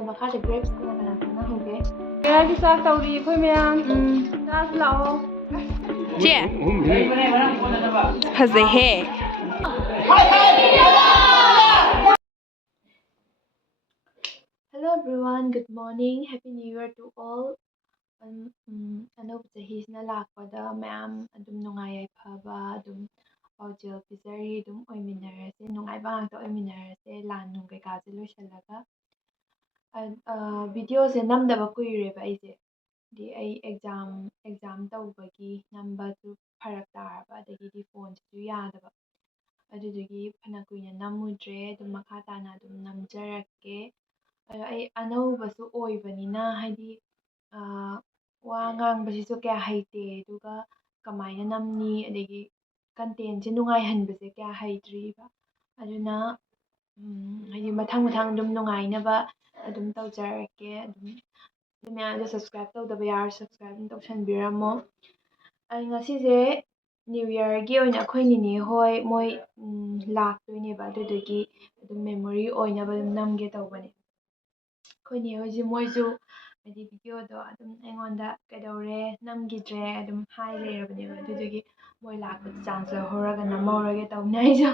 Table ꯃꯈꯥꯗ grapes ꯀꯅꯥ ꯆꯥꯅꯍꯧꯒꯦ? ꯀꯌꯥꯒꯤ ꯆꯥꯛ ꯇꯧꯔꯤ ꯑꯩꯈꯣꯏ ꯃꯌꯥꯝ ꯆꯥꯁꯤ ꯂꯥꯛꯑꯣ ꯆꯦ ꯐꯖꯩꯍꯦ. Hello everyone, good morning, happy new year to all. ꯑꯅꯧꯕ ꯆꯍꯤꯁꯤꯅ ꯂꯥꯛꯄꯗ ꯃꯌꯥꯝ ꯑꯗꯨꯝ ꯅꯨꯡꯉꯥꯏ ꯌꯥꯏꯐꯕ ꯑꯗꯨꯝ ꯄꯥꯎꯖꯦꯜ ꯄꯤꯖꯔꯤ ꯑꯗꯨꯝ ꯑꯣꯏꯃꯤꯟꯅꯔꯁꯦ, ꯅꯨꯡꯉꯥꯏꯕ ꯉꯥꯛꯇ ꯑꯣꯏꯃꯤꯟꯅꯔꯁꯦ ꯂꯥꯟ ꯅꯨꯡ ꯀꯩꯀꯥꯁꯦ ꯂꯣꯏꯁꯤꯜꯂꯒ. ꯚꯤꯗꯤꯑꯣꯁꯦ ꯅꯝꯗꯕ ꯀꯨꯏꯔꯦꯕ ꯑꯩꯁꯦ, ꯑꯩ ꯑꯦꯛꯖꯥꯝ ꯇꯧꯕꯒꯤ ꯅꯝꯕꯁꯨ ꯐꯔꯛ ꯇꯥꯔꯕ, ꯑꯗꯒꯤꯗꯤ ꯐꯣꯟꯁꯤꯁꯨ ꯌꯥꯗꯕ, ꯑꯗꯨꯗꯨꯒꯤ ꯐꯅ ꯀꯨꯏꯅ ꯅꯝꯃꯨꯗ꯭ꯔꯦ. ꯑꯗꯨꯝ ꯃꯈꯥ ꯇꯥꯅ ꯑꯗꯨꯝ ꯅꯝꯖꯔꯛꯀꯦ. ꯑꯗꯣ ꯑꯩ ꯑꯅꯧꯕꯁꯨ ꯑꯣꯏꯕꯅꯤꯅ ꯍꯥꯏꯗꯤ ꯋꯥ ꯉꯥꯡꯕꯁꯤꯁꯨ ꯀꯌꯥ ꯍꯩꯇꯦ, ꯑꯗꯨꯒ ꯀꯃꯥꯏꯅ ꯅꯝꯅꯤ ꯑꯗꯒꯤ ꯀꯟꯇꯦꯟꯁꯦ ꯅꯨꯡꯉꯥꯏꯍꯟꯕꯁꯦꯀꯌꯥ ꯍꯩꯇ꯭ꯔꯤꯕ. ꯑꯗꯨꯅ ꯍꯥꯏꯗꯤ ꯃꯊꯪ ꯑꯗꯨꯝ ꯅꯨꯡꯉꯥꯏꯅꯕ ꯑꯗꯨꯝ ꯇꯧꯖꯔꯛꯀꯦ. ꯑꯗꯨꯝ ꯃꯌꯥꯝꯗꯣ ꯁꯕꯁꯀ꯭ꯔꯥꯏꯕ ꯇꯧꯗꯕ ꯌꯥꯔꯁꯨ ꯁꯕꯁꯀ꯭ꯔꯥꯏꯕ ꯑꯗꯨꯝ ꯇꯧꯁꯟꯕꯤꯔꯝꯃꯣ. ꯑꯩ ꯉꯁꯤꯁꯦ ꯅ꯭ꯌꯨ ꯌꯔꯒꯤ ꯑꯣꯏꯅ ꯑꯩꯈꯣꯏ ꯅꯤꯅꯦ ꯍꯣꯏ ꯃꯣꯏ ꯂꯥꯛꯇꯣꯏꯅꯦꯕ, ꯑꯗꯨꯗꯨꯒꯤ ꯑꯗꯨꯝ ꯃꯦꯃꯣꯔꯤ ꯑꯣꯏꯅꯕ ꯑꯗꯨꯝ ꯅꯝꯒꯦ ꯇꯧꯕꯅꯦ. ꯑꯩꯈꯣꯏ ꯅꯦ ꯍꯣꯏꯁꯦ ꯃꯣꯏꯁꯨ ꯍꯥꯏꯗꯤ ꯚꯤꯗꯤꯑꯣꯗꯣ ꯑꯗꯨꯝ ꯑꯩꯉꯣꯟꯗ ꯀꯩꯗꯧꯔꯦ ꯅꯝꯈꯤꯗ꯭ꯔꯦ ꯑꯗꯨꯝ ꯍꯥꯏ ꯂꯩꯔꯕꯅꯦꯕ, ꯑꯗꯨꯗꯨꯒꯤ ꯃꯣꯏ ꯂꯥꯛꯄꯗ ꯆꯥꯟꯁ ꯂꯧꯍꯧꯔꯒ ꯅꯝꯍꯧꯔꯒꯦ ꯇꯧꯕꯅꯦ. ꯑꯩꯁꯨ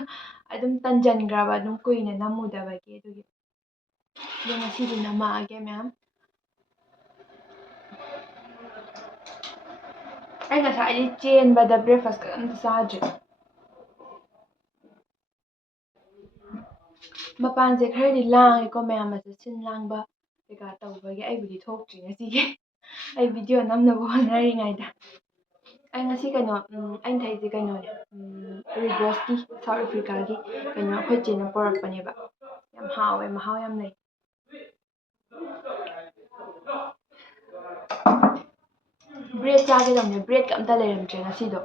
ꯑꯗꯨꯝ ꯇꯟꯖꯟꯈ꯭ꯔꯕ ꯑꯗꯨꯝ ꯀꯨꯏꯅ ꯅꯝꯃꯨꯗꯕꯒꯤ, ꯑꯗꯨꯒꯤ ꯑꯗꯣ ꯉꯁꯤꯗꯤ ꯅꯝꯃꯛꯑꯒꯦ ꯃꯌꯥꯝ. ꯑꯩ ꯉꯁꯥꯏꯗꯤ ꯆꯦꯟꯕꯗ ꯕ꯭ꯔꯦꯛꯐꯥꯁꯀ ꯑꯝꯇ ꯆꯥꯗ꯭ꯔꯤ. ꯃꯄꯥꯟꯁꯦ ꯈꯔꯗꯤ ꯂꯥꯡꯉꯦꯀꯣ, ꯃꯌꯥꯝ ꯑꯁꯦ ꯁꯤꯟ ꯂꯥꯡꯕ ꯀꯩꯀꯥ ꯇꯧꯕꯒꯤ. ꯑꯩꯕꯨꯗꯤ ꯊꯣꯛꯇ꯭ꯔꯤ ꯉꯁꯤꯒꯤ. ꯑꯩ ꯚꯤꯗꯤꯑꯣ ꯅꯝꯅꯕ ꯍꯣꯠꯅꯔꯤꯉꯩꯗ. ꯑꯩ ꯉꯁꯤ ꯑꯩꯅ ꯊꯛꯏꯁꯦ ꯀꯩꯅꯣꯅꯦ, ꯔꯤꯕꯣꯁꯀꯤ ꯁꯥꯎꯠ ꯑꯐ꯭ꯔꯤꯀꯥꯒꯤ ꯀꯩꯅꯣ ꯑꯩꯈꯣꯏ ꯆꯦꯅ ꯄꯣꯔꯛꯄꯅꯦꯕ. ꯌꯥꯝ ꯍꯥꯎꯋꯦ, ꯃꯍꯥꯎ ꯌꯥꯝ ꯂꯩ. ꯕ꯭ꯔꯦꯗ ꯆꯥꯒꯗꯧꯅꯦ, ꯕ꯭ꯔꯦꯗꯀ ꯑꯝꯇ ꯂꯩꯔꯝꯗ꯭ꯔꯦ ꯉꯁꯤꯗꯣ.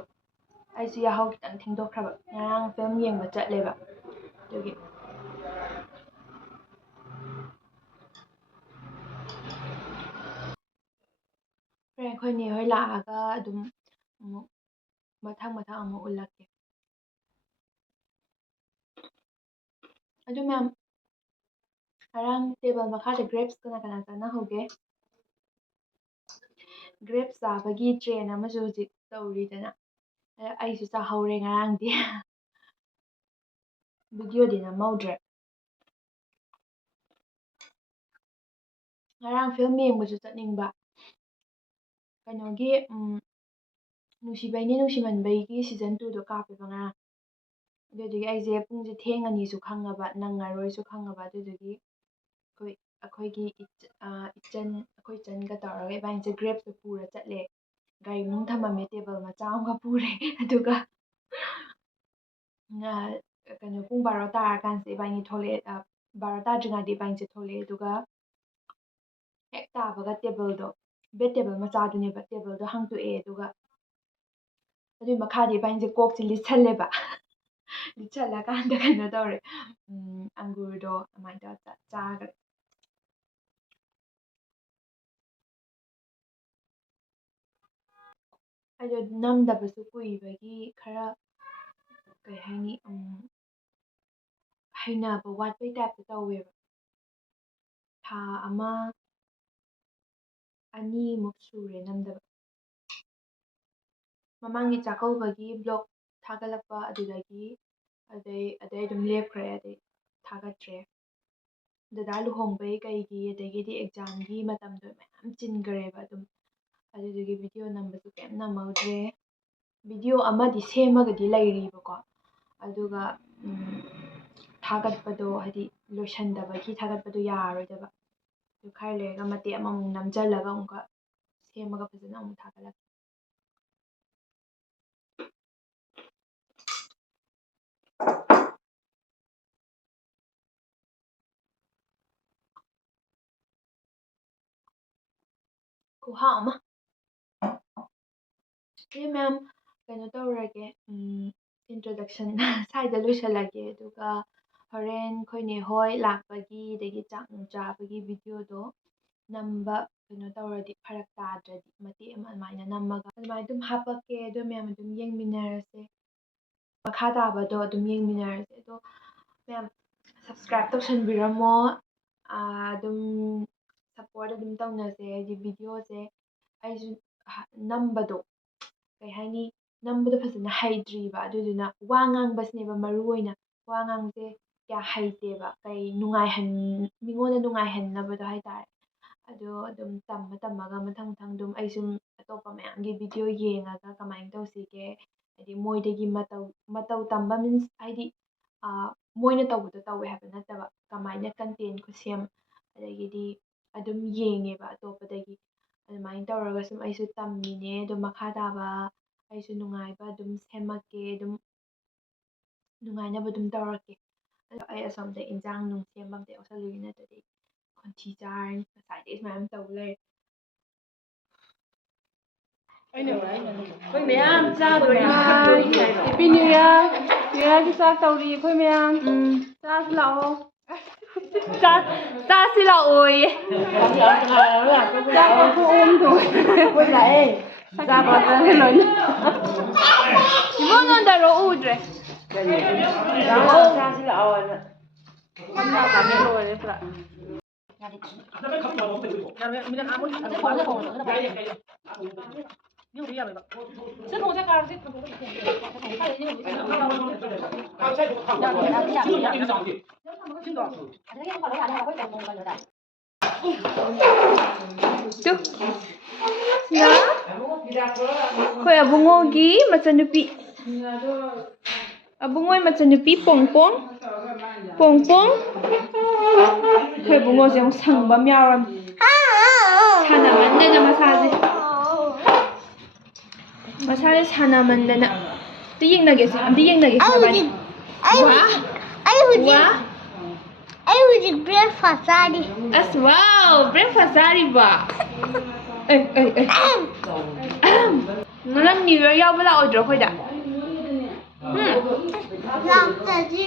ꯑꯩꯁꯨ ꯌꯥꯍꯧ ꯈꯤꯇꯪ ꯊꯦꯡꯗꯣꯛꯈ꯭ꯔꯕ, ꯉꯔꯥꯡ ꯐꯤꯂꯝ ꯌꯦꯡꯕ ꯆꯠꯂꯦꯕ, ꯑꯗꯨꯒꯤ. ꯍꯣꯔꯦꯟ ꯑꯩꯈꯣꯏ ꯅꯦ ꯍꯣꯏ ꯂꯥꯛꯑꯒ ꯑꯗꯨꯝ ꯑꯃꯨꯛ ꯃꯊꯪ ꯑꯃꯨꯛ ꯎꯠꯂꯛꯀꯦ. ꯑꯗꯨ ꯃꯌꯥꯝ ꯉꯔꯥꯡ ꯇꯦꯕꯜ ꯃꯈꯥꯗ ꯒ꯭ꯔꯦꯞꯁ ꯀꯅꯥ ꯆꯥꯅꯍꯧꯒꯦ? ꯒ꯭ꯔꯦꯞꯁ ꯆꯥꯕꯒꯤ ꯇ꯭ꯔꯦꯟ ꯑꯃꯁꯨ ꯍꯧꯖꯤꯛ ꯇꯧꯔꯤꯗꯅ, ꯑꯩꯁꯨ ꯆꯥꯍꯧꯔꯦ ꯉꯔꯥꯡꯗꯤ. ꯚꯤꯗꯤꯑꯣꯗꯤ ꯅꯝꯍꯧꯗ꯭ꯔꯦ. ꯉꯔꯥꯡ ꯐꯤꯂꯝ ꯌꯦꯡꯕꯁꯨ ꯆꯠꯅꯤꯡꯕ, ꯀꯩꯅꯣꯒꯤ ꯅꯨꯡꯁꯤꯕꯩꯅꯦ ꯅꯨꯡꯁꯤꯃꯟꯕꯩꯒꯤ ꯁꯤꯖꯟ 2ꯗꯣ ꯀꯥꯞꯄꯦꯕ ꯉꯔꯥꯡ. ꯑꯗꯨꯗꯨꯒꯤ ꯑꯩꯁꯦ ꯄꯨꯡꯁꯦ ꯊꯦꯡꯉꯅꯤꯁꯨ ꯈꯪꯉꯕ, ꯅꯪꯉꯔꯣꯏꯁꯨ ꯈꯪꯉꯕ, ꯑꯗꯨꯗꯨꯒꯤ ꯑꯩꯈꯣꯏꯒꯤ ꯑꯩꯈꯣꯏ ꯏꯆꯟꯒ ꯇꯧꯔꯒ ꯏꯕꯥꯅꯤꯁꯦ ꯒ꯭ꯔꯦꯞꯁꯇꯣ ꯄꯨꯔ ꯆꯠꯂꯦ. ꯒꯥꯔꯤ ꯃꯅꯨꯡ ꯊꯝꯃꯝꯃꯦ, ꯇꯦꯕꯜ ꯃꯆꯥ ꯑꯃꯒ ꯄꯨꯔꯦ. ꯑꯗꯨꯒ ꯀꯩꯅꯣ ꯄꯨꯡ 12 ꯇꯥꯔꯀꯥꯟꯁꯤꯗ ꯏꯕꯥꯅꯤ ꯊꯣꯛꯂꯛꯑꯦ. 12 ꯇꯥꯗ꯭ꯔꯤꯉꯩꯗ ꯏꯕꯥꯅꯤꯁꯦ ꯊꯣꯛꯂꯛꯑꯦ. ꯑꯗꯨꯒ ꯍꯦꯛ ꯇꯥꯕꯒ ꯇꯦꯕꯜꯗꯣ, ꯕꯦꯠ ꯇꯦꯕꯜ ꯃꯆꯥꯗꯨꯅꯦꯕ, ꯇꯦꯕꯜꯗꯣ ꯍꯥꯡꯇꯣꯛꯑꯦ. ꯑꯗꯨꯒ ꯑꯗꯨꯏ ꯃꯈꯥꯗ ꯏꯕꯥꯅꯤꯁꯦ ꯀꯣꯛꯁꯦ ꯂꯤꯠꯁꯜꯂꯦꯕ. ꯂꯤꯠꯁꯜꯂꯀꯥꯟꯗ ꯀꯩꯅꯣ ꯇꯧꯔꯦ, ꯑꯪꯒꯨꯔꯗꯣ ꯑꯗꯨꯃꯥꯏꯅ ꯇꯧꯔ ꯆꯥꯈ꯭ꯔꯦ. ꯑꯩꯗꯣ ꯅꯝꯗꯕꯁꯨ ꯀꯨꯏꯕꯒꯤ ꯈꯔ ꯀꯩ ꯍꯥꯏꯅꯤ, ꯍꯩꯅꯕ ꯋꯥꯠꯄꯩ ꯇꯥꯏꯞꯇ ꯇꯧꯋꯦꯕ. ꯊꯥ 1-2ꯃꯨꯛ ꯁꯨꯔꯦ ꯅꯝꯗꯕ. ꯃꯃꯥꯡꯒꯤ ꯆꯥꯛꯀꯧꯕꯒꯤ ꯕ꯭ꯂꯣꯛ ꯊꯥꯒꯠꯂꯛꯄ ꯑꯗꯨꯗꯩ ꯑꯗꯨꯝ ꯂꯦꯞꯈ꯭ꯔꯦ, ꯑꯗꯩ ꯊꯥꯒꯠꯇ꯭ꯔꯦ. ꯗꯗꯥ ꯂꯨꯍꯣꯡꯕꯩ ꯀꯩꯒꯤ ꯑꯗꯒꯤꯗꯤ ꯑꯦꯛꯖꯥꯝꯒꯤ ꯃꯇꯝꯗꯣ ꯃꯌꯥꯝ ꯆꯤꯟꯈ꯭ꯔꯦꯕ ꯑꯗꯨꯝ, ꯑꯗꯨꯗꯨꯒꯤ ꯚꯤꯗꯤꯑꯣ ꯅꯝꯕꯁꯨ ꯀꯩꯝ ꯅꯝꯍꯧꯗ꯭ꯔꯦ. ꯚꯤꯗꯤꯑꯣ ꯑꯃꯗꯤ ꯁꯦꯝꯃꯒꯗꯤ ꯂꯩꯔꯤꯕꯀꯣ, ꯑꯗꯨꯒ ꯊꯥꯒꯠꯄꯗꯣ ꯍꯥꯏꯗꯤ ꯂꯣꯏꯁꯟꯗꯕꯒꯤ ꯊꯥꯒꯠꯄꯗꯣ ꯌꯥꯔꯔꯣꯏꯗꯕ. ꯑꯗꯨ ꯈꯔ ꯂꯩꯔꯒ ꯃꯇꯦꯛ ꯑꯃꯃꯨꯛ ꯅꯝꯁꯤꯜꯂꯒ ꯑꯃꯨꯛꯀ ꯁꯦꯝꯃꯒ ꯐꯖꯅ ꯑꯃꯨꯛ ꯊꯥꯒꯠꯂꯛꯀꯦ. ꯈꯨꯍꯥꯎ ꯑꯃ. ꯑꯗꯨ ꯃꯌꯥꯝ ꯀꯩꯅꯣ ꯇꯧꯔꯒꯦ, ꯏꯟꯇ꯭ꯔꯣꯗꯛꯁꯟ ꯁ꯭ꯋꯥꯏꯗ ꯂꯣꯏꯁꯤꯜꯂꯒꯦ. ꯑꯗꯨꯒ ꯍꯣꯔꯦꯟ ꯑꯩꯈꯣꯏ ꯅꯦ ꯍꯣꯏ ꯂꯥꯛꯄꯒꯤ ꯑꯗꯒꯤ ꯆꯥꯛ ꯅꯨꯡ ꯆꯥꯕꯒꯤ ꯚꯤꯗꯤꯑꯣꯗꯣ ꯅꯝꯕ ꯀꯩꯅꯣ ꯇꯧꯔꯗꯤ, ꯐꯔꯛ ꯇꯥꯗ꯭ꯔꯗꯤ ꯃꯇꯦꯛ ꯑꯃ ꯑꯗꯨꯃꯥꯏꯅ ꯅꯝꯃꯒ ꯑꯗꯨꯃꯥꯏꯅ ꯑꯗꯨꯝ ꯍꯥꯞꯄꯛꯀꯦ. ꯑꯗꯨ ꯃꯌꯥꯝ ꯑꯗꯨꯝ ꯌꯦꯡꯃꯤꯟꯅꯔꯁꯦ, ꯃꯈꯥ ꯇꯥꯕꯗꯣ ꯑꯗꯨꯝ ꯌꯦꯡꯃꯤꯟꯅꯔꯁꯦ. ꯑꯗꯣ ꯃꯌꯥꯝ ꯁꯕꯁꯀ꯭ꯔꯥꯏꯕ ꯇꯧꯁꯟꯕꯤꯔꯝꯃꯣ. ꯑꯗꯨꯝ ꯁꯞꯄꯣꯔꯠ ꯑꯗꯨꯝ ꯇꯧꯅꯁꯦ ꯍꯥꯏꯗꯤ ꯚꯤꯗꯤꯑꯣꯁꯦ ꯑꯩꯁꯨ ꯅꯝꯕꯗꯣ ꯀꯩ ꯍꯥꯏꯅꯤ ꯅꯝꯕꯗꯣ ꯐꯖꯅ ꯍꯩꯇ꯭ꯔꯤꯕ ꯑꯗꯨꯗꯨꯅ ꯋꯥ ꯉꯥꯡꯕꯁꯤꯅꯦꯕ ꯃꯔꯨ ꯑꯣꯏꯅ ꯋꯥ ꯉꯥꯡꯕꯁꯦ ꯀꯌꯥ ꯍꯩꯇꯦꯕ ꯃꯤꯉꯣꯟꯗ ꯅꯨꯡꯉꯥꯏꯍꯟꯅꯕꯗꯣ ꯍꯥꯏꯇꯥꯔꯦ ꯑꯗꯣ ꯑꯗꯨꯝ ꯇꯝꯃꯒ ꯃꯊꯪ ꯑꯗꯨꯝ ꯑꯩꯁꯨ ꯑꯇꯣꯞꯄ ꯃꯌꯥꯝꯒꯤ ꯚꯤꯗꯤꯑꯣ ꯌꯦꯡꯉꯒ ꯀꯃꯥꯏꯅ ꯇꯧꯁꯤꯒꯦ ꯍꯥꯏꯗꯤ ꯃꯣꯏꯗꯒꯤ ꯃꯇꯧ ꯇꯝꯕ ꯃꯤꯟꯁ ꯍꯥꯏꯗꯤ ꯃꯣꯏꯅ ꯇꯧꯕꯗꯣ ꯇꯧꯋꯦ ꯍꯥꯏꯕ ꯅꯠꯇꯕ ꯀꯃꯥꯏꯅ ꯀꯟꯇꯦꯟ ꯈꯨꯁꯦꯝ ꯑꯗꯒꯤꯗꯤ ꯑꯗꯨꯝ ꯌꯦꯡꯉꯦꯕ ꯑꯇꯣꯞꯄꯗꯒꯤ ꯑꯗꯨꯃꯥꯏꯅ ꯇꯧꯔꯒ ꯁꯨꯝ ꯑꯩꯁꯨ ꯇꯝꯃꯤꯅꯦ ꯑꯗꯨꯝ ꯃꯈꯥ ꯇꯥꯕ ꯑꯩꯁꯨ ꯅꯨꯡꯉꯥꯏꯕ ꯑꯗꯨꯝ ꯁꯦꯝꯃꯛꯀꯦ ꯑꯗꯨꯝ ꯅꯨꯡꯉꯥꯏꯅꯕ ꯑꯗꯨꯝ ꯇꯧꯔꯛꯀꯦ ꯑꯗꯣ ꯑꯩ ꯑꯁꯣꯝꯗ ꯏꯟꯖꯥꯡ ꯅꯨꯡ ꯁꯦꯝꯕ ꯑꯝꯇ ꯌꯥꯎꯁꯜꯂꯨꯒꯦ ꯅꯠꯇ꯭ꯔꯗꯤ ꯈꯣꯟꯊꯤ ꯆꯥꯔꯅꯤ ꯉꯁꯥꯏꯗꯒꯤ ꯁꯨꯃꯥꯏꯅ ꯇꯧ ꯂꯩꯔꯦ ꯑꯩꯈꯣꯏ ꯃꯌꯥꯝ ꯆꯥꯗꯣꯏꯅꯦ ꯍꯦꯄꯤ ꯅ꯭ꯌꯨ ꯏꯌꯥꯔꯒꯤ ꯆꯥꯛ ꯇꯧꯔꯤ ꯑꯩꯈꯣꯏ ꯃꯌꯥꯝ ꯆꯥꯁꯤ ꯂꯥꯛꯑꯣ ꯆꯥꯁꯤ ꯂꯥꯛꯑꯣꯌꯦ ꯆꯥꯛ ꯀꯧꯊꯣꯛꯑꯣꯝ ꯊꯣꯛꯑꯦ ꯂꯥꯛꯑꯦ ꯆꯥꯛ ꯀꯧꯊꯣꯛꯑꯦ ꯂꯣꯏꯅ ꯏꯃꯣꯟ ꯅꯣꯟꯗꯔꯣ ꯎꯗ꯭ꯔꯦ ꯆꯥꯁꯤ ꯂꯥꯛꯑꯣꯅ ꯂꯣꯏꯔꯦ ꯄꯨꯔꯥ ꯑꯩꯈꯣꯏ ꯑꯕꯨꯡꯉꯣꯒꯤ ꯃꯆꯟꯅꯨꯄꯤ ꯑꯕꯨꯡꯉꯣꯏ ꯃꯆꯟꯅꯨꯄꯤ ꯄꯣꯡꯄꯣꯡ ꯑꯩꯈꯣꯏ ꯑꯕꯨꯡꯉꯣꯁꯦ ꯑꯃꯨꯛ ꯁꯪꯕ ꯑꯃ ꯌꯥꯎꯔꯝꯃꯤ ꯁꯥꯟꯅꯃꯟꯗꯅ ꯃꯁꯥꯁꯦ ꯁꯥꯟꯅꯃꯟꯗꯅ ꯑꯝꯇ ꯌꯦꯡꯅꯒꯦꯁꯦ ꯅꯕꯥꯅꯤ ꯑꯩ ꯍꯧꯖꯤꯛ ꯕ꯭ꯔꯦꯛꯐꯥꯁ ꯆꯥꯔꯤ ꯑꯁ ꯋꯥꯎ ꯕ꯭ꯔꯦꯛꯐꯥꯁ ꯆꯥꯔꯤꯕ ꯅꯪ ꯅ꯭ꯌꯨ ꯏꯌꯔ ꯌꯥꯎꯕ ꯂꯥꯛꯑꯣꯏꯗ꯭ꯔꯣ ꯑꯩꯈꯣꯏꯗ ꯂꯥꯛꯇ꯭ꯔꯗꯤ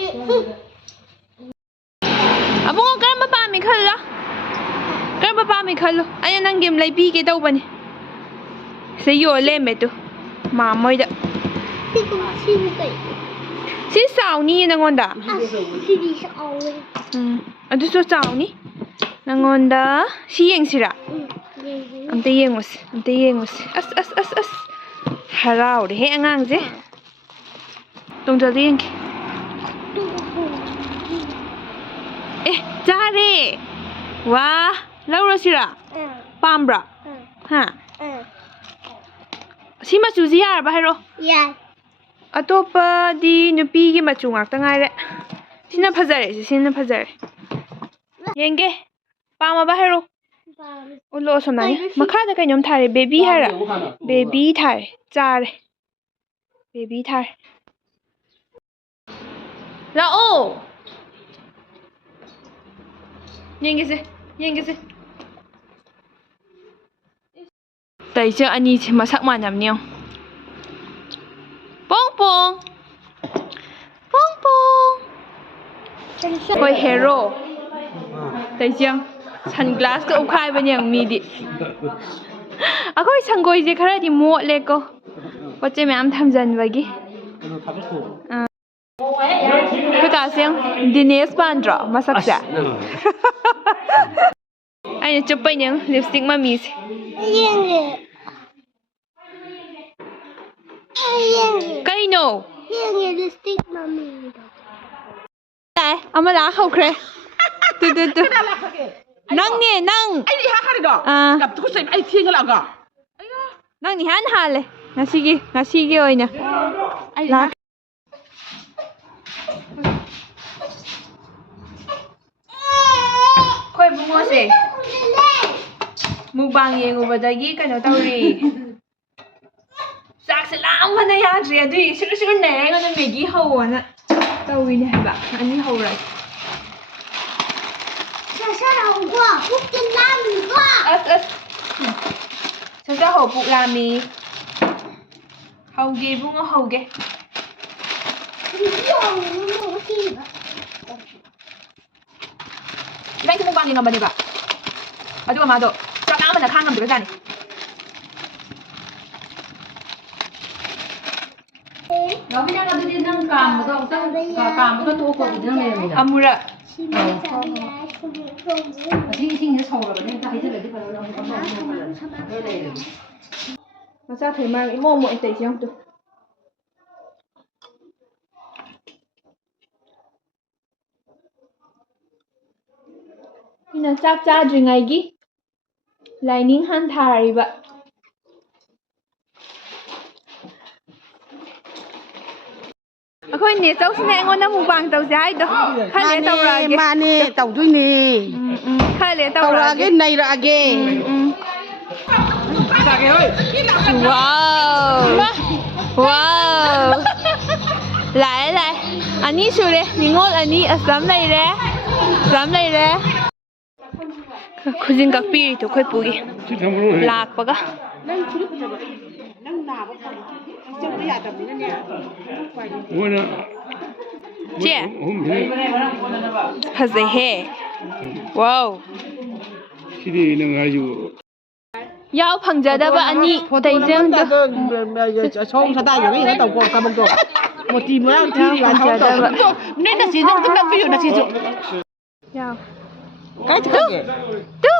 ꯑꯕꯨꯡꯉꯣ ꯀꯔꯝꯕ ꯄꯥꯝꯃꯤ ꯈꯜꯂꯣ ꯑꯩꯅ ꯅꯪꯒꯤ ꯑꯃ ꯂꯩꯕꯤꯒꯦ ꯇꯧꯕꯅꯤ ꯁꯤꯗ ꯌꯣꯜ ꯂꯩꯔꯝꯃꯦ ꯇꯨ ꯃꯥꯃꯣꯏꯗ ꯁꯤꯕꯨ ꯀꯩ ꯁꯤ ꯆꯥꯎꯅꯤꯌꯦ ꯅꯪꯉꯣꯟꯗ ꯁꯤꯗꯤ ꯆꯥꯎꯋꯦ ꯑꯗꯨꯁꯨ ꯆꯥꯎꯅꯤ ꯅꯪꯉꯣꯟꯗ ꯁꯤ ꯌꯦꯡꯁꯤꯔꯥ ꯑꯝꯇ ꯌꯦꯡꯉꯨꯁꯤ ꯑꯁ ꯍꯔꯥꯎꯔꯦꯍꯦ ꯑꯉꯥꯡꯁꯦ ꯇꯣꯡꯖꯜꯗ ꯌꯦꯡꯒꯦ ꯆꯥꯔꯦ ꯋꯥ ꯂꯧꯔꯁꯤꯔꯥ ꯄꯥꯝꯕ꯭ꯔꯥ ꯍꯥ ꯁꯤ ꯃꯆꯨꯁꯤ ꯌꯥꯔꯕ ꯍꯥꯏꯔꯛꯑꯣ ꯌꯥꯏ ꯑꯇꯣꯞꯄꯗꯤ ꯅꯨꯄꯤꯒꯤ ꯃꯆꯨ ꯉꯥꯛꯇ ꯉꯥꯏꯔꯦ ꯁꯤꯅ ꯐꯖꯔꯦ ꯌꯦꯡꯒꯦ ꯄꯥꯝꯃꯕ ꯍꯥꯏꯔꯣ ꯎꯠꯂꯛꯑꯣ ꯁꯣꯝꯅꯥꯅꯤ ꯃꯈꯥꯗ ꯀꯩꯅꯣꯝ ꯊꯥꯔꯦ ꯕꯦꯕꯤ ꯍꯥꯏꯔ ꯕꯦꯕꯤ ꯊꯥꯔꯦ ꯆꯥꯔꯦ ꯕꯦꯕꯤ ꯊꯥꯔꯦ ꯂꯥꯛꯑꯣ ꯌꯦꯡꯒꯦꯁꯦ ꯇꯩꯆ ꯑꯅꯤꯁꯦ ꯃꯁꯛ ꯃꯥꯟꯅꯕꯅꯦ ꯌꯦꯡꯉꯣ ꯄꯣꯡ ꯑꯩꯈꯣꯏ ꯍꯦꯔꯣ ꯇꯩꯆꯪ ꯁꯟꯒ꯭ꯂꯥꯁꯀ ꯎꯞꯈꯥꯏꯕꯅꯦ ꯌꯦꯡꯉꯣ ꯃꯤꯗꯤ ꯑꯩꯈꯣꯏ ꯁꯪꯒꯣꯏꯁꯦ ꯈꯔꯗꯤ ꯃꯣꯠꯂꯦꯀꯣ ꯄꯣꯠ ꯆꯩ ꯃꯌꯥꯝ ꯊꯝꯖꯤꯟꯕꯒꯤ ꯑꯩꯈꯣꯏ ꯀꯥꯁꯦ ꯗꯤꯅꯦꯁ ꯄꯥꯟꯗ꯭ꯔꯣ ꯃꯁꯛꯁꯦ ꯑꯩꯅ ꯆꯨꯞꯄꯩꯅꯦ ꯂꯤꯞꯁꯇꯤꯛ ꯃꯃꯤꯁꯦ ꯀꯩꯅꯣ ꯂꯤꯞꯁꯇꯤꯛ ꯃꯃꯤꯗꯣ ꯑꯃ ꯂꯥꯛ ꯍꯧꯈ꯭ꯔꯦ ꯇꯨ ꯅꯪꯅꯦ ꯅꯪ ꯑꯩꯗꯤ ꯏꯍꯥꯟ ꯍꯥꯟꯅꯗꯣ ꯇꯨꯀꯠꯆꯩ ꯑꯩ ꯊꯦꯡꯒꯠꯂꯛꯑꯒ ꯅꯪ ꯏꯍꯥꯟ ꯍꯥꯜꯂꯦ ꯉꯁꯤꯒꯤ ꯑꯣꯏꯅ ꯑꯩꯈꯣꯏ ꯏꯕꯨꯡꯉꯣꯁꯦ ꯃꯨꯛꯕꯥꯡ ꯌꯦꯡꯉꯨꯕꯗꯒꯤ ꯀꯩꯅꯣ ꯇꯧꯔꯤ ꯆꯥꯛꯁꯦ ꯂꯥꯝꯕꯅ ꯌꯥꯗ꯭ꯔꯦ ꯑꯗꯨꯏ ꯁꯨꯔꯨ ꯅꯩꯔ ꯑꯩꯉꯣꯟꯗ ꯃꯦꯒꯤ ꯍꯧꯋꯣꯅ ꯇꯧꯔꯤꯅꯦ ꯍꯥꯏꯕ ꯑꯅꯤ ꯍꯧꯔꯒꯦ ꯄꯨꯛꯇꯤ ꯂꯥꯝꯃꯤꯀꯣ ꯁꯠꯆꯥꯍꯧ ꯄꯨꯛ ꯂꯥꯝꯃꯤ ꯍꯧꯒꯦ ꯏꯕꯨꯡꯉꯣ ꯍꯧꯒꯦ ꯏꯕꯥꯏꯁꯨ ꯃꯨꯛꯕꯥꯡ ꯌꯦꯡꯉꯝꯕꯅꯦꯕ ꯑꯗꯨꯒ ꯃꯥꯗꯣ ꯆꯥꯛ ꯂꯥꯝꯕꯅ ꯈꯥꯡ ꯉꯝꯗ꯭ꯔꯖꯥꯠꯅꯤ ꯑꯗꯨꯗꯤ ꯅꯪ ꯀꯥꯝꯕꯗꯣ ꯑꯃꯨꯛꯇꯪ ꯀꯥꯝꯕꯒ ꯇꯣꯛꯈꯣ ꯑꯗꯨꯗꯤ ꯅꯪ ꯂꯩꯔꯝꯃꯤꯗ ꯑꯃꯨꯔꯛ Masak thấy mà cái mồm muộn tẩy không được. Ina ꯆꯥꯛ ꯆꯥꯗ꯭ꯔꯤꯉꯩꯒꯤ ꯂꯥꯏꯅꯤꯡ ꯍꯟꯊꯔꯤꯕ ꯑꯩꯈꯣꯏ ꯅꯦꯆꯧꯁꯤꯅ ꯑꯩꯉꯣꯟꯗ ꯃꯨꯛꯕꯥꯡ ꯇꯧꯁꯦ ꯍꯥꯏꯗꯣ ꯈꯔ ꯂꯩꯔ ꯇꯧꯔꯛꯑꯒꯦ ꯃꯥꯅꯦ ꯇꯧꯗꯣꯏꯅꯦ ꯈꯔ ꯂꯩꯔ ꯇꯧꯔꯛꯑꯒꯦ ꯅꯩꯔꯛꯑꯒꯦ 와우 와우 ꯂꯥꯛꯑꯦ ꯂꯥꯛꯑꯦ ꯑꯅꯤ ꯁꯨꯔꯦ ꯅꯤꯡꯉꯣꯜ ꯑꯅꯤ ꯑꯁꯂꯝ ꯂꯩꯔꯦ ꯑꯁꯂꯝ ꯂꯩꯔꯦ ꯈꯨꯖꯤꯟ ꯀꯛꯄꯤꯔꯤꯗꯣ ꯑꯩꯈꯣꯏ ꯄꯨꯒꯤ ꯂꯥꯛꯄꯒ ꯅꯪ ꯅꯥꯕ ꯐꯔꯦ ꯆꯠꯄ ꯌꯥꯗꯕꯅꯤꯅꯅꯦ ꯆꯦ ꯐꯖꯩꯍꯦ ꯋꯥꯎ 시대 있는 ꯌꯥꯎ ꯐꯪꯖꯗꯕ ꯑꯅꯤ ꯇꯩꯖꯪꯗꯣ ꯁꯣꯡ ꯁꯗꯥꯏ ꯌꯣꯒ ꯇꯧꯀꯣ ꯊꯕꯛꯇꯣ ꯃꯣꯇꯤ ꯃꯔꯥꯡ ꯊꯤ ꯐꯪꯖꯗꯕ ꯅꯣꯏ ꯅꯆꯦ ꯅꯪ ꯇꯨꯝꯂꯛꯄꯤꯌꯨ ꯅꯆꯦꯁꯨ ꯌꯥꯎ ꯀꯥꯏ ꯆꯠꯈ꯭ꯔꯒꯦ ꯇꯨ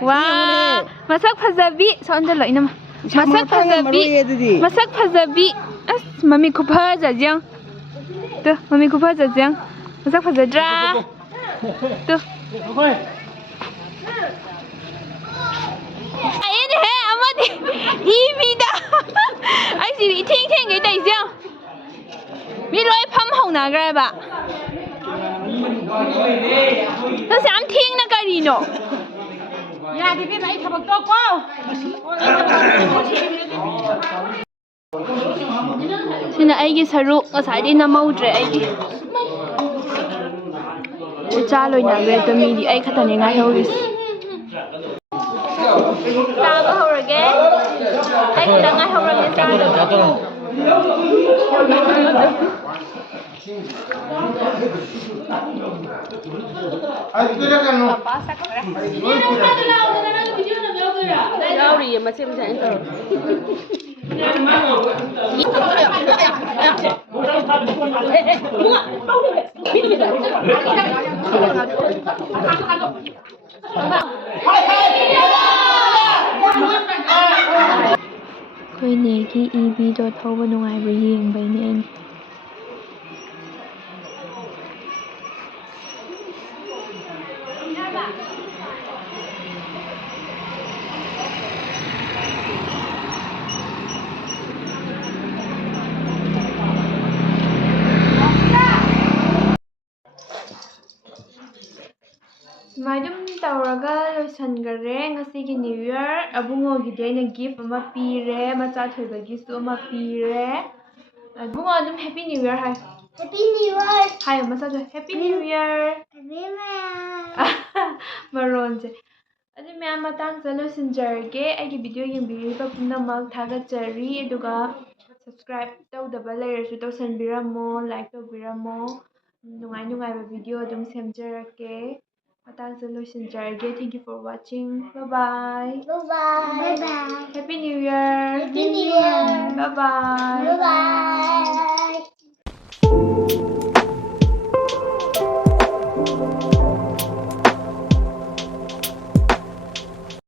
와 마삭 파자비 손들러 이놈 마삭 파자비 마삭 파자비 아스 마미 쿠파자장 또 마미 쿠파자장 마삭 파자드라 또 아이네 아마디 이비다 아이씨 팅팅게 있다이죠 미로이 팜 홍나그래봐 너 쌈 팅나 가리노 ꯌꯥꯗꯦ ꯕꯦꯝ ꯑꯩ ꯊꯕꯛ ꯇꯣꯛꯀꯣ ꯁꯤꯅ ꯑꯩꯒꯤ ꯁꯔꯨꯛ ꯉꯁꯥꯏꯗꯩ ꯅꯝꯍꯧꯗ꯭ꯔꯦ ꯑꯩꯒꯤ ꯆꯥ ꯂꯣꯏꯅꯈ꯭ꯔꯦ ꯑꯗꯣ ꯃꯤꯗꯤ ꯑꯩ ꯈꯛꯇꯅꯦ ꯉꯥꯏꯍꯧꯔꯤꯁꯦ ꯆꯥꯕ ꯍꯧꯔꯒꯦ ꯑꯩ ꯈꯛꯇ ꯉꯥꯏꯍꯧꯔꯒꯦ ꯆꯥꯗꯕ ꯌꯥꯎꯔꯤꯌꯦ ꯃꯆꯦ ꯃꯆꯦ ꯑꯩꯅ ꯑꯩꯈꯣꯏ ꯅꯦꯒꯤ ꯏꯕꯤꯗꯣ ꯊꯧꯕ ꯅꯨꯡꯉꯥꯏꯕ꯭ꯔꯥ ꯌꯦꯡꯕꯩꯅꯦ ꯑꯩꯅ ꯁꯨꯃꯥꯏꯅ ꯑꯗꯨꯝ ꯇꯧꯔꯒ ꯂꯣꯏꯁꯤꯟꯈꯔꯦ ꯉꯁꯤꯒꯤ ꯅ꯭ꯌꯨ ꯏꯌꯔ ꯑꯕꯨꯡꯉꯣꯒꯤꯗꯤ ꯑꯩꯅ ꯒꯤꯐ ꯑꯃ ꯄꯤꯔꯦ ꯃꯆꯥ ꯊꯣꯏꯕꯒꯤꯁꯨ ꯑꯃ ꯄꯤꯔꯦ ꯑꯕꯨꯡꯉꯣ ꯑꯗꯨꯝ ꯍꯦꯄꯤ ꯅ꯭ꯌꯨ ꯏꯌꯔ ꯍꯥꯏ Happy New Year. ꯍꯥꯏꯌꯣ ꯃꯆꯥ ꯊꯣꯏ ꯍꯦꯄꯤ ꯅ꯭ꯌꯨ ꯏꯌꯔ ꯃꯔꯣꯟꯁꯦ ꯑꯗꯨ ꯃꯌꯥꯝ ꯃꯇꯥꯡꯁꯤꯗ ꯂꯣꯏꯁꯤꯟꯖꯔꯒꯦ ꯑꯩꯒꯤ ꯚꯤꯗꯤꯑꯣ ꯌꯦꯡꯕꯤꯔꯤꯕ ꯄꯨꯝꯅꯃꯛ ꯊꯥꯒꯠꯆꯔꯤ ꯑꯗꯨꯒ ꯁꯕꯁꯀ꯭ꯔꯥꯏꯕ ꯇꯧꯗꯕ ꯂꯩꯔꯁꯨ ꯇꯧꯁꯟꯕꯤꯔꯝꯃꯣ ꯂꯥꯏꯛ ꯇꯧꯕꯤꯔꯝꯃꯣ ꯅꯨꯡꯉꯥꯏ ꯅꯨꯡꯉꯥꯏꯕ ꯚꯤꯗꯤꯑꯣ ꯑꯗꯨꯝ ꯁꯦꯝꯖꯔꯛꯀꯦ ꯃꯇꯥꯡꯁꯤꯗ ꯂꯣꯏꯁꯤꯟꯖꯔꯒꯦ thank you for watching bye Bye bye. Bye bye. Happy new year Happy New Year. Bye Bye bye.